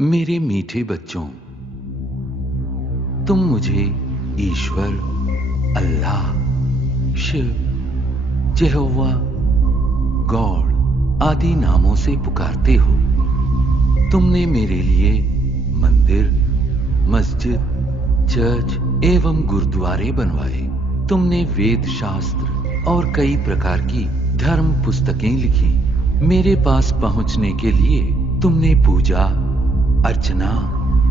मेरे मीठे बच्चों, तुम मुझे ईश्वर, अल्लाह, शिव, यहोवा, गॉड आदि नामों से पुकारते हो। तुमने मेरे लिए मंदिर, मस्जिद, चर्च एवं गुरुद्वारे बनवाए। तुमने वेद शास्त्र और कई प्रकार की धर्म पुस्तकें लिखी। मेरे पास पहुंचने के लिए तुमने पूजा, अर्चना,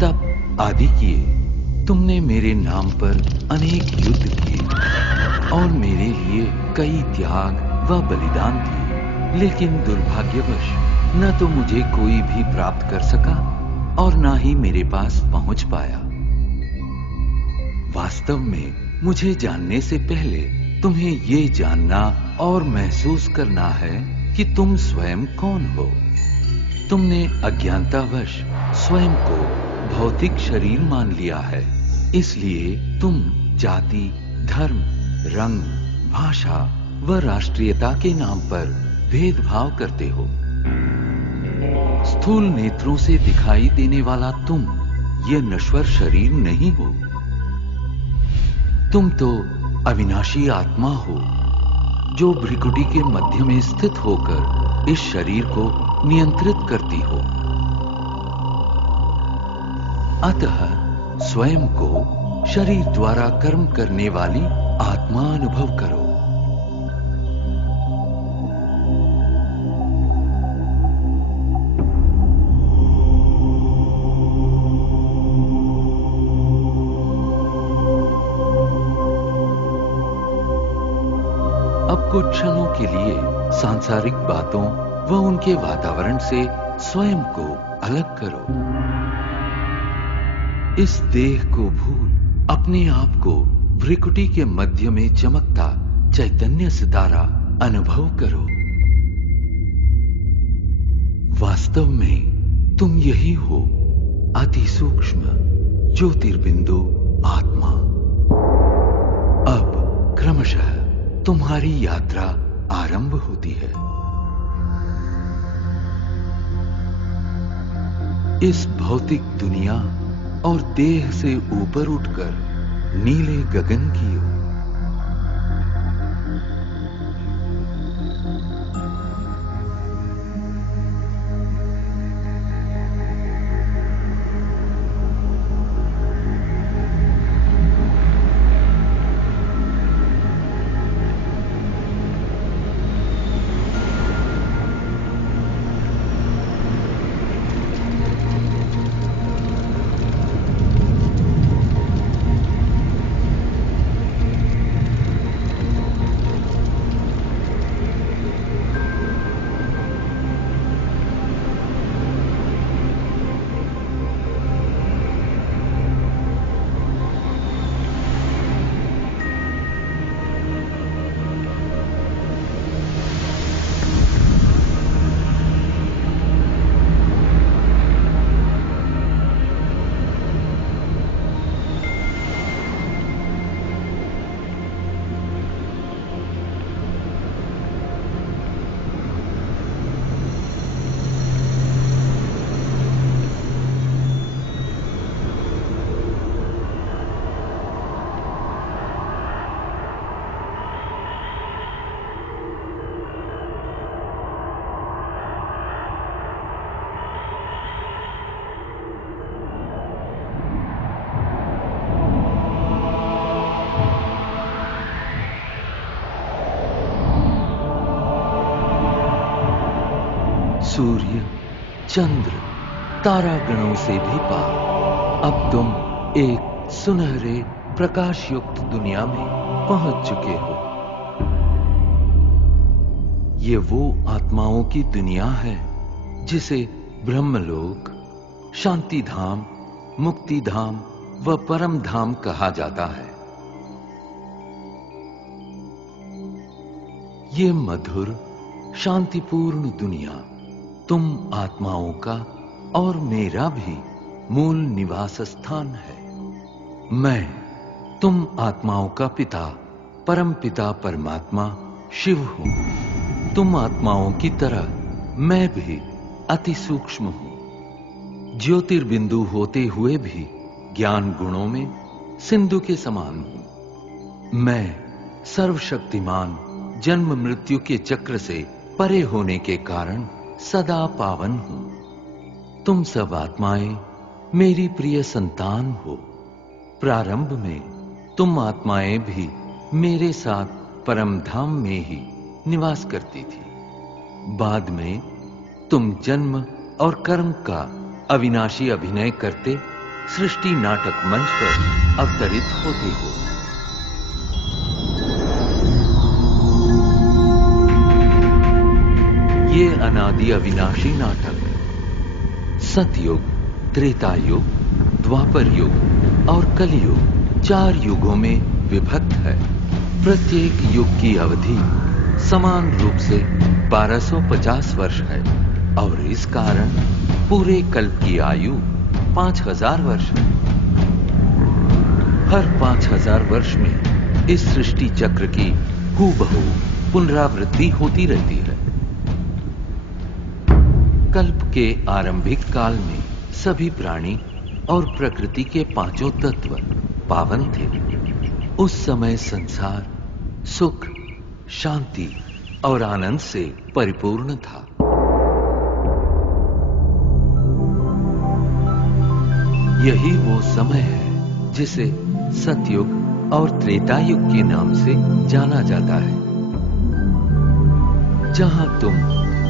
तप आदि किए। तुमने मेरे नाम पर अनेक युद्ध किए और मेरे लिए कई त्याग व बलिदान दिए। लेकिन दुर्भाग्यवश न तो मुझे कोई भी प्राप्त कर सका और न ही मेरे पास पहुंच पाया। वास्तव में मुझे जानने से पहले तुम्हें ये जानना और महसूस करना है कि तुम स्वयं कौन हो। तुमने अज्ञानतावश स्वयं को भौतिक शरीर मान लिया है। इसलिए तुम जाति, धर्म, रंग, भाषा व राष्ट्रीयता के नाम पर भेदभाव करते हो। स्थूल नेत्रों से दिखाई देने वाला तुम ये नश्वर शरीर नहीं हो। तुम तो अविनाशी आत्मा हो जो भ्रिकुटी के मध्य में स्थित होकर इस शरीर को नियंत्रित करती हो। अतः स्वयं को शरीर द्वारा कर्म करने वाली आत्मा अनुभव करो। अब कुछ क्षणों के लिए सांसारिक बातों व उनके वातावरण से स्वयं को अलग करो। इस देह को भूल अपने आप को भ्रिकुटी के मध्य में चमकता चैतन्य सितारा अनुभव करो। वास्तव में तुम यही हो, अति सूक्ष्म ज्योतिर्बिंदु आत्मा। अब क्रमशः तुम्हारी यात्रा आरंभ होती है। इस भौतिक दुनिया और देह से ऊपर उठकर नीले गगन की ओर। सूर्य, चंद्र, तारागणों से भी पार अब तुम एक सुनहरे प्रकाश युक्त दुनिया में पहुंच चुके हो। ये वो आत्माओं की दुनिया है जिसे ब्रह्मलोक, शांति धाम, मुक्ति धाम व परम धाम कहा जाता है। ये मधुर, शांतिपूर्ण दुनिया तुम आत्माओं का और मेरा भी मूल निवास स्थान है। मैं तुम आत्माओं का पिता, परम पिता परमात्मा शिव हूं। तुम आत्माओं की तरह मैं भी अति सूक्ष्म हूं। ज्योतिर्बिंदु होते हुए भी ज्ञान गुणों में सिंधु के समान हूं। मैं सर्वशक्तिमान जन्म मृत्यु के चक्र से परे होने के कारण सदा पावन हूं। तुम सब आत्माएं मेरी प्रिय संतान हो। प्रारंभ में तुम आत्माएं भी मेरे साथ परम धाम में ही निवास करती थी। बाद में तुम जन्म और कर्म का अविनाशी अभिनय करते सृष्टि नाटक मंच पर अवतरित होते हो। ये अनादि अविनाशी नाटक सतयुग, त्रेता युग, द्वापर युग और कलियुग 4 युगों में विभक्त है। प्रत्येक युग की अवधि समान रूप से 1250 वर्ष है और इस कारण पूरे कल्प की आयु 5000 वर्ष है। हर 5000 वर्ष में इस सृष्टि चक्र की हूबहू पुनरावृत्ति होती रहती है। कल्प के आरंभिक काल में सभी प्राणी और प्रकृति के 5 तत्व पावन थे। उस समय संसार सुख, शांति और आनंद से परिपूर्ण था। यही वो समय है जिसे सतयुग और त्रेता युग के नाम से जाना जाता है, जहां तुम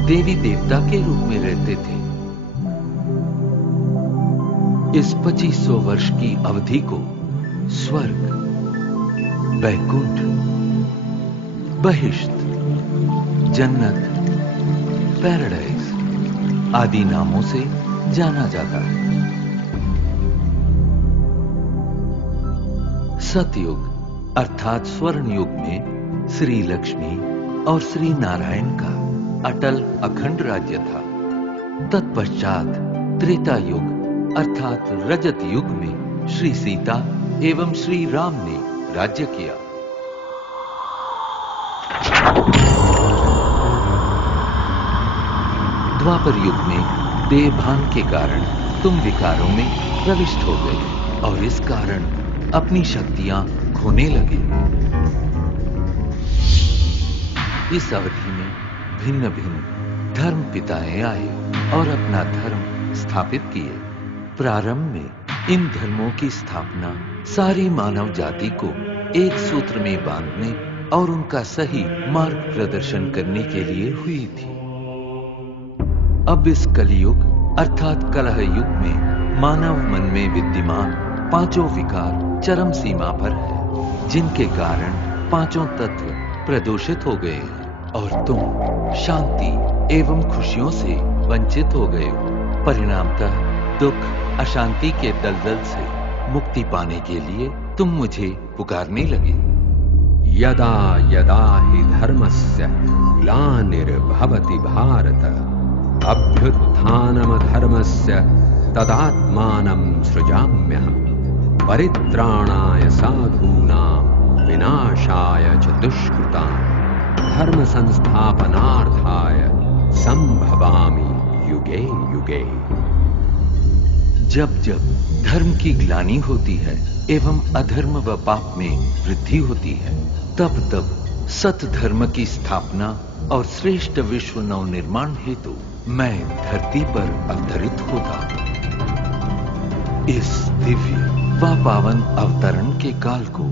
देवी देवता के रूप में रहते थे। इस 2500 वर्ष की अवधि को स्वर्ग, वैकुंठ, बहिश्त, जन्नत, पैराडाइज आदि नामों से जाना जाता है। सतयुग अर्थात स्वर्ण युग में श्री लक्ष्मी और श्री नारायण का अटल अखंड राज्य था। तत्पश्चात त्रेता युग अर्थात रजत युग में श्री सीता एवं श्री राम ने राज्य किया। द्वापर युग में देहभान के कारण तुम विकारों में प्रविष्ट हो गए और इस कारण अपनी शक्तियां खोने लगे। इस अवधि में भिन्न भिन्न धर्म पिताएं आए और अपना धर्म स्थापित किए। प्रारंभ में इन धर्मों की स्थापना सारी मानव जाति को एक सूत्र में बांधने और उनका सही मार्ग प्रदर्शन करने के लिए हुई थी। अब इस कलियुग अर्थात कलह युग में मानव मन में विद्यमान 5 विकार चरम सीमा पर है, जिनके कारण 5 तत्व प्रदूषित हो गए हैं और तुम शांति एवं खुशियों से वंचित हो गए हो। परिणामतः दुख, अशांति के दलदल से मुक्ति पाने के लिए तुम मुझे पुकारने लगे। यदा यदा हि धर्मस्य ग्लानिर्भवति भारत अभ्युत्थानम धर्मस्य तदात्मानं सृजाम्यहम् परित्राणाय साधूनां विनाशाय च दुष्कृतां धर्म संस्थापनार्थाय संभवामि युगे युगे। जब जब धर्म की ग्लानि होती है एवं अधर्म व पाप में वृद्धि होती है, तब तब सत धर्म की स्थापना और श्रेष्ठ विश्व नवनिर्माण हेतु मैं धरती पर अवतरित होता हूं। इस दिव्य व पावन अवतरण के काल को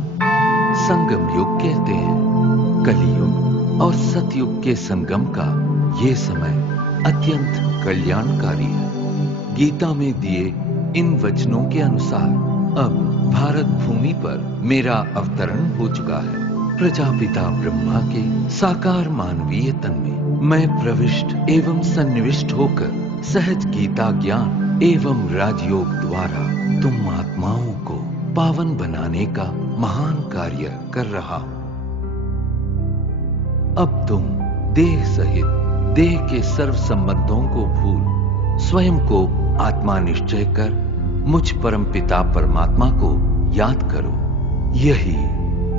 संगम युग कहते हैं। कलियुग और सतयुग के संगम का ये समय अत्यंत कल्याणकारी है। गीता में दिए इन वचनों के अनुसार अब भारत भूमि पर मेरा अवतरण हो चुका है। प्रजापिता ब्रह्मा के साकार मानवीय तन में मैं प्रविष्ट एवं सन्निविष्ट होकर सहज गीता ज्ञान एवं राजयोग द्वारा तुम आत्माओं को पावन बनाने का महान कार्य कर रहा हूं। अब तुम देह सहित देह के सर्व संबंधों को भूल स्वयं को आत्मा निश्चय कर मुझ परम पिता परमात्मा को याद करो। यही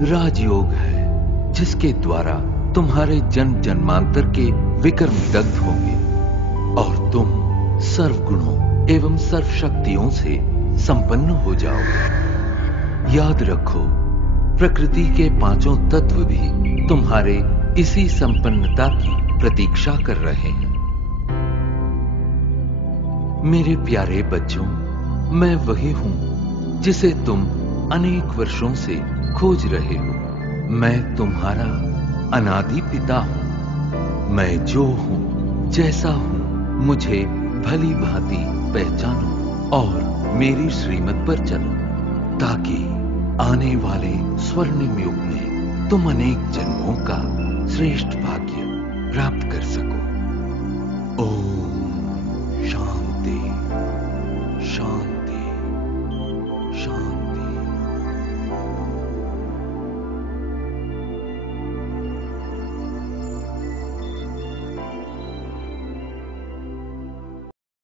राजयोग है जिसके द्वारा तुम्हारे जन्म जन्मांतर के विकर्म दग्ध होंगे और तुम सर्वगुणों एवं सर्व शक्तियों से संपन्न हो जाओगे। याद रखो, प्रकृति के पांचों तत्व भी तुम्हारे इसी संपन्नता की प्रतीक्षा कर रहे हैं। मेरे प्यारे बच्चों, मैं वही हूं जिसे तुम अनेक वर्षों से खोज रहे हो। मैं तुम्हारा अनादि पिता हूं। मैं जो हूं, जैसा हूं, मुझे भली भांति पहचानो और मेरी श्रीमत पर चलो, ताकि आने वाले स्वर्णिम युग में तुम अनेक जन्मों का श्रेष्ठ भाग्य प्राप्त कर सको। ओम